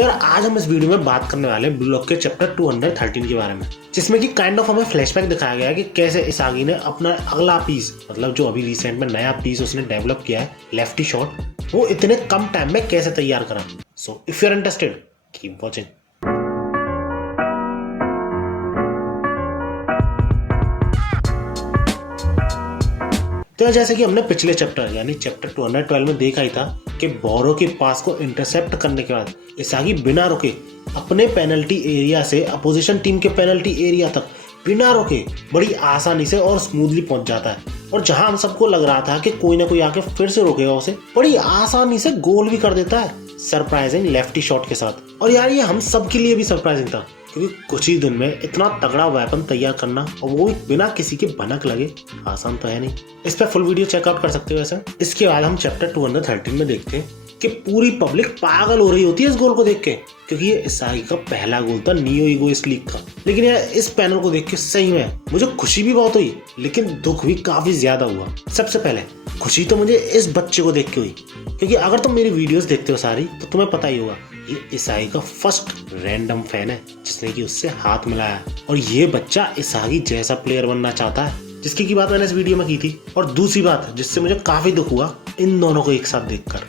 तो यार आज हम इस वीडियो में बात करने वाले हैं ब्लू लॉक के चैप्टर 213 के बारे में, जिसमें कि काइंड ऑफ हमें फ्लैशबैक दिखाया गया है कि कैसे इसागी ने अपना अगला पीस, मतलब जो अभी रिसेंट में नया पीस उसने डेवलप किया है लेफ्टी शॉट, वो इतने कम टाइम में कैसे तैयार करा। So if you are interested keep watching. तो जैसे कि हमने पिछले चैप्टर यानी चैप्टर 212 में देखा ही था कि बोरो के पास को इंटरसेप्ट करने के बाद इसागी बिना रुके अपने पेनल्टी एरिया से अपोजिशन टीम के पेनल्टी एरिया तक बिना रुके बड़ी आसानी से और स्मूथली पहुंच जाता है। और जहां हम सबको लग रहा था कि कोई ना कोई आके फिर से रोकेगा, उसे बड़ी आसानी से गोल भी कर देता है सरप्राइजिंग लेफ्टी शॉट के साथ। और यार ये हम सब के लिए भी सरप्राइजिंग था, क्योंकि कुछ ही दिन में इतना तगड़ा वेपन तैयार करना और वो भी बिना किसी के भनक लगे आसान तो है नहीं। इस पे फुल वीडियो चेकआउट कर सकते हो वैसे। इसके बाद हम चैप्टर 213 में देखते हैं कि पूरी पब्लिक पागल हो रही होती है इस गोल को देख के, क्योंकि ये इसागी का पहला गोल था नियो इगोइस्ट लीग का। लेकिन यार इस पैनल को देख के सही में मुझे खुशी भी बहुत हुई, लेकिन दुख भी काफी ज्यादा हुआ। सबसे पहले खुशी तो मुझे इस बच्चे को देख के हुई, क्योंकि अगर तुम मेरी वीडियोस देखते हो सारी तो तुम्हें पता ही होगा ये इसागी का फर्स्ट रैंडम फैन है जिसने कि उससे हाथ मिलाया। और ये बच्चा इसागी जैसा प्लेयर बनना चाहता है, जिसकी की बात मैंने इस वीडियो में की थी। और दूसरी बात जिससे मुझे काफी दुख हुआ इन दोनों को एक साथ देखकर,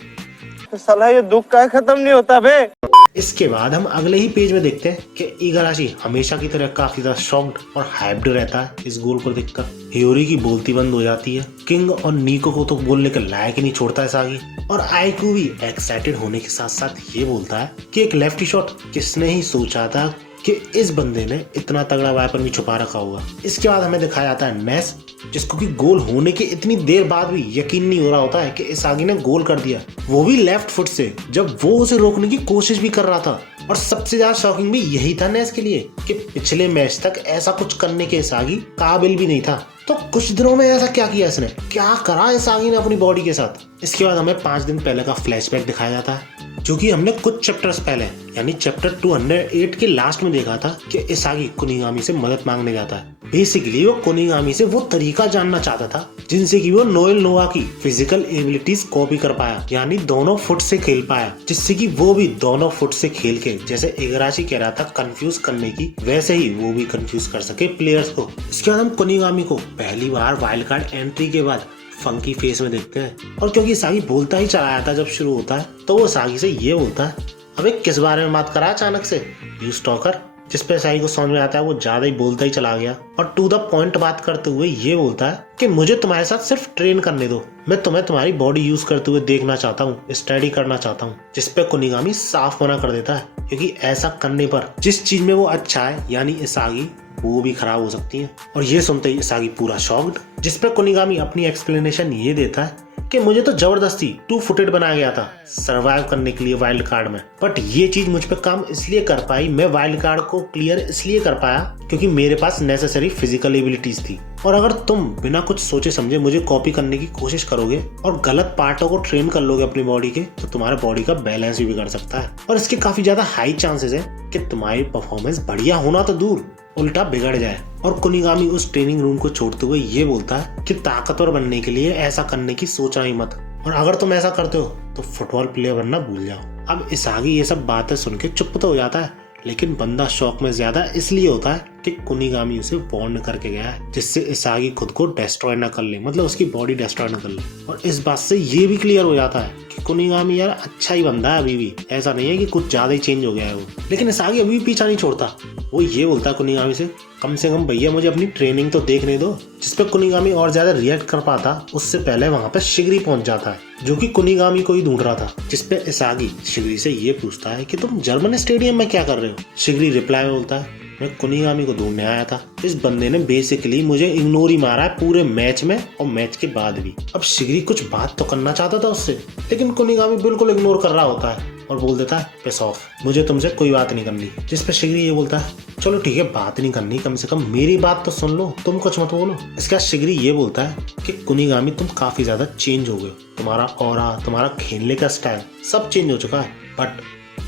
साला ये दुख का खत्म नहीं होता बे। इसके बाद हम अगले ही पेज में देखते हैं कि इगाराशी हमेशा की तरह काफी ज्यादा शॉक्ड और हाइप्ड रहता है इस गोल को देखकर। हियोरी की बोलती बंद हो जाती है, किंग और नीको को तो बोलने के लायक ही नहीं छोड़ता है इसागी। और आईकू भी एक्साइटेड होने के साथ साथ ये बोलता है कि एक लेफ्टी शॉट किसने ही सोचा था कि इस बंदे ने इतना तगड़ा वेपन भी छुपा रखा होगा। इसके बाद हमें दिखाया जाता है नेस, जिसको कि गोल होने के इतनी देर बाद भी यकीन नहीं हो रहा होता है कि इसागी ने गोल कर दिया, वो भी लेफ्ट फुट से, जब वो उसे रोकने की कोशिश भी कर रहा था। और सबसे ज्यादा शॉकिंग भी यही था नेस के लिए कि पिछले मैच तक ऐसा कुछ करने के इसागी काबिल भी नहीं था। तो कुछ दिनों में ऐसा क्या किया इसने, क्या करा इसागी ने अपनी बॉडी के साथ। इसके बाद हमें 5 दिन पहले का फ्लैशबैक दिखाया जाता है, जो कि हमने कुछ चैप्टर्स पहले यानी चैप्टर 208 के लास्ट में देखा था कि इसागी कुनिगामी से मदद मांगने जाता है। बेसिकली वो कुनिगामी से वो तरीका जानना चाहता था जिनसे कि वो नोएल नोवा की फिजिकल एबिलिटीज कॉपी कर पाया, यानी दोनों फुट से खेल पाया, जिससे कि वो भी दोनों फुट से खेल के जैसे इगाराशी कह रहा था कंफ्यूज करने की, वैसे ही वो भी कंफ्यूज कर सके प्लेयर्स को। इसके बाद हम कुनिगामी को पहली बार वाइल्ड कार्ड एंट्री के बाद फंकी फेस में देखते हैं। और क्योंकि इसागी बोलता ही चला आता जब शुरू होता है, तो वो इसागी से ये बोलता है, अबे किस बारे में बात करा अचानक से यू स्टॉकर। जिस पे इसागी को समझ में आता है वो ज्यादा ही बोलता ही चला गया और टू द पॉइंट बात करते हुए ये बोलता है कि मुझे तुम्हारे साथ सिर्फ ट्रेन करने दो, मैं तुम्हें तुम्हारी बॉडी यूज करते हुए देखना चाहता हूँ, स्टडी करना चाहता हूँ। जिस पे कुनिगामी साफ मना कर देता है, क्योंकि ऐसा करने पर जिस चीज में वो अच्छा है यानी इसागी, वो भी खराब हो सकती है। और ये सुनते ही इसागी पूरा शॉक्ड, जिस पर कुनिगामी अपनी एक्सप्लेनेशन ये देता है कि मुझे तो जबरदस्ती 2 फुटेड बनाया गया था सरवाइव करने के लिए वाइल्ड कार्ड में, बट ये चीज मुझ पे काम इसलिए कर पाई, मैं वाइल्ड कार्ड को क्लियर इसलिए कर पाया क्योंकि मेरे पास नेसेसरी फिजिकल एबिलिटीज थी। और अगर तुम बिना कुछ सोचे समझे मुझे कॉपी करने की कोशिश करोगे और गलत पार्टों को ट्रेन कर लोगे अपनी बॉडी के, तो तुम्हारे बॉडी का बैलेंस भी बिगड़ सकता है और इसके काफी ज्यादा हाई चांसेस है कि तुम्हारी परफॉर्मेंस बढ़िया होना तो दूर उल्टा बिगड़ जाए। और कुनिगामी उस ट्रेनिंग रूम को छोड़ते हुए ये बोलता है कि ताकतवर बनने के लिए ऐसा करने की सोचना ही मत, और अगर तुम ऐसा करते हो तो फुटबॉल प्लेयर बनना भूल जाओ। अब इसागी ये सब बातें सुन के चुप तो हो जाता है, लेकिन बंदा शौक में ज्यादा इसलिए होता है कि कुनिगामी उसे बॉन्ड करके गया है जिससे इसागी खुद को डिस्ट्रॉय ना कर ले, मतलब उसकी बॉडी डिस्ट्रॉय ना कर ले। और इस बात से ये भी क्लियर हो जाता है कि कुनिगामी यार अच्छा ही बंदा है अभी भी, ऐसा नहीं है कि कुछ ज्यादा ही चेंज हो गया है वो। लेकिन इसागी अभी भी पीछा नहीं छोड़ता, वो ये बोलता है कुनिगामी से कम भैया मुझे अपनी ट्रेनिंग तो देखने दो। जिस पे कुनिगामी और ज्यादा रिएक्ट कर पाता उससे पहले वहां पे शिगरी पहुंच जाता है, जो कि कुनिगामी को ही ढूंढ रहा था। जिस पे इसागी शिगरी से ये पूछता है कि तुम जर्मन स्टेडियम में क्या कर रहे हो। शिगरी रिप्लाई में बोलता है मैं कुनिगामी को ढूंढने आया था, इस बंदे ने बेसिकली मुझे इग्नोर ही मारा है पूरे मैच में और मैच के बाद भी। अब शिगरी कुछ बात तो करना चाहता था उससे, लेकिन कुनिगामी बिल्कुल इग्नोर कर रहा होता है और बोल देता है पिस ऑफ, मुझे तुमसे कोई बात नहीं करनी। जिस पे शिगरी ये बोलता है चलो ठीक है बात नहीं करनी, कम से कम मेरी बात तो सुन लो, तुम कुछ मत बोलो। इसके बाद शिगरी ये बोलता है कि कुनिगामी तुम काफी ज्यादा चेंज हो गए, तुम्हारा ऑरा, तुम्हारा खेलने का स्टाइल सब चेंज हो चुका है, बट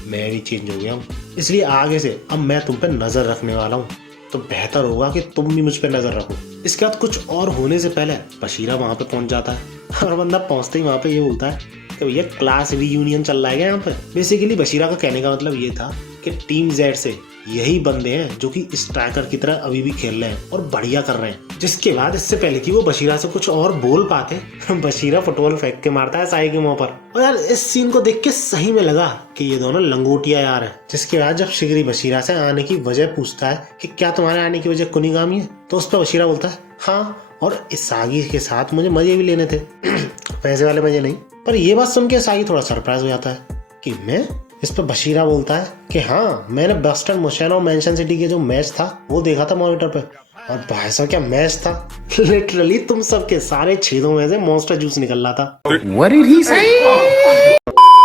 मैं भी चेंज हो गया हूँ, इसलिए आगे से अब मैं तुम पे नजर रखने वाला हूँ, तो बेहतर होगा कि तुम भी मुझ पे नजर रखो। इसके बाद कुछ और होने से पहले बशीरा वहां पे पहुंच जाता है और बंदा पहुंचते ही वहां पे ये बोलता है कि कि भैया क्लास रियूनियन चल रहा है क्या यहाँ पे। बेसिकली बशीरा का कहने का मतलब ये था कि टीम जेड से यही बंदे हैं जो कि स्ट्राइकर की तरह अभी भी खेल रहे हैं और बढ़िया कर रहे हैं। जिसके बाद इससे पहले कि वो बशीरा से कुछ और बोल पाते बशीरा फुटबॉल फेंक के मारता है साई के मुंह पर। और यार इस सीन को देख के सही में लगा कि ये दोनों लंगोटिया यार है। जिसके बाद जब शिगरी बशीरा से आने की वजह पूछता है कि क्या तुम्हारे आने की वजह कुनिगामी है, तो उस पर बशीरा बोलता है हाँ, और इसागी के साथ मुझे मजे भी लेने थे पैसे वाले मजे नहीं। पर ये बात सुन के इसागी थोड़ा सरप्राइज हो जाता है कि मैं। इस पर बशीरा बोलता है कि हाँ, मैंने बस्टन मुशैन और मैनचेस्टर सिटी के जो मैच था वो देखा था मॉनिटर पे, और भाई साहब क्या मैच था। लिटरली तुम सबके सारे छेदों में से मॉन्स्टर जूस निकल रहा था। What did he say?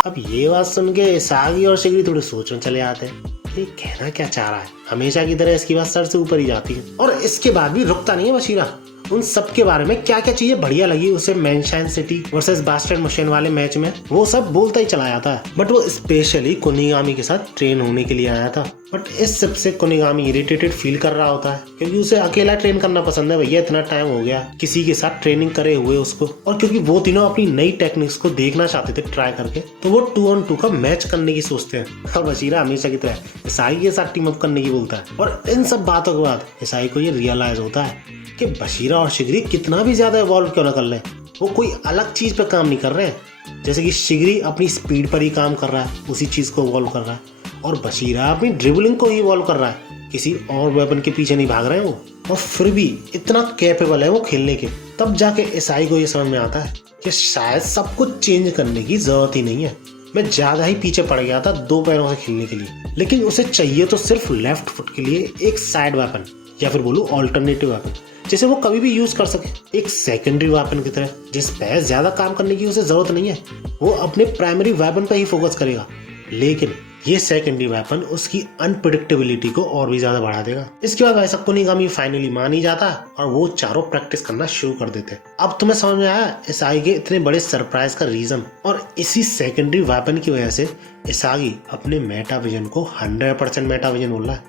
अब ये बात सुन के इसागी और शिगरी थोड़े सोच में चले आते हैं कि कहना क्या चाह रहा है। हमेशा की तरह इसकी बात सर से ऊपर ही जाती है और इसके बाद भी रुकता नहीं है बशीरा। उन सब के बारे में क्या क्या चीजें बढ़िया लगी उसे मैनचेस्टर सिटी वर्सेस बास्टन मुशैन वाले मैच में, वो सब बोलता ही चला जाता है। बट वो स्पेशली कुनिगामी के साथ ट्रेन होने के लिए आया था। बट इस सब से कुनिगामी इरिटेटेड फील कर रहा होता है क्योंकि उसे अकेला ट्रेन करना पसंद है। भैया इतना टाइम हो गया किसी के साथ ट्रेनिंग करे हुए उसको, और क्योंकि वो तीनों अपनी नई टेक्निक्स को देखना चाहते थे ट्राई करके, तो वो 2-on-2 का मैच करने की सोचते हैं। और बशीरा हमेशा की तरह ईसाई के साथ टीम अप करने की बोलता है। और इन सब बातों के बाद ईसाई को ये रियलाइज होता है कि बशीरा और शिगरी कितना भी ज्यादा इवॉल्व क्यों ना कर ले, वो कोई अलग चीज पे काम नहीं कर रहे हैं। जैसे कि शिगरी अपनी स्पीड पर ही काम कर रहा है, उसी चीज को इवॉल्व कर रहा है, और बशीरा अपनी ड्रिबलिंग को ही इवॉल्व कर रहा है, किसी और वेपन के पीछे नहीं भाग रहे हैं वो। और फिर भी इतना कैपेबल है वो खेलने के। तब जाके ईसाई को ये समझ में आता है कि शायद सब कुछ चेंज करने की जरूरत ही नहीं है। मैं ज्यादा ही पीछे पड़ गया था 2 पैरों से खेलने के लिए, लेकिन उसे चाहिए तो सिर्फ लेफ्ट फुट के लिए एक साइड वेपन, या फिर बोलूं ऑल्टरनेटिव वेपन, जिसे वो कभी भी यूज कर सके, एक सेकेंडरी वेपन की तरह जिस पे ज्यादा काम करने की उसे जरूरत नहीं है। वो अपने प्राइमरी वेपन पे ही फोकस करेगा, लेकिन ये सेकेंडरी वेपन उसकी अनप्रेडिक्टेबिलिटी को और भी ज्यादा बढ़ा देगा। इसके बाद ऐसा कुनिगामी फाइनली मान ही जाता और वो चारों प्रैक्टिस करना शुरू कर देते। अब तुम्हें समझ में आया इसागी के इतने बड़े सरप्राइज का रीजन, और इसी सेकेंडरी वेपन की वजह से इसागी अपने मेटा विजन को 100% मेटा विजन बोल रहा है,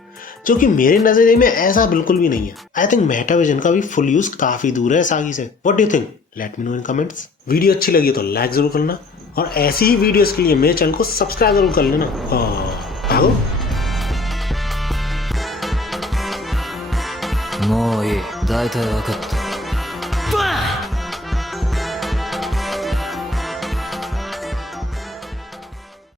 जो कि मेरे नजरिए में ऐसा बिल्कुल भी नहीं है। आई थिंक मेटा विजन का भी फुल यूज काफी दूर है इसागी से। What do you think? Let me know in comments. Video अच्छी लगी तो लाइक जरूर करना, और ऐसी ही वीडियोस के लिए मेरे चैनल को सब्सक्राइब जरूर कर लेना। भागो। もういい。大体分かった。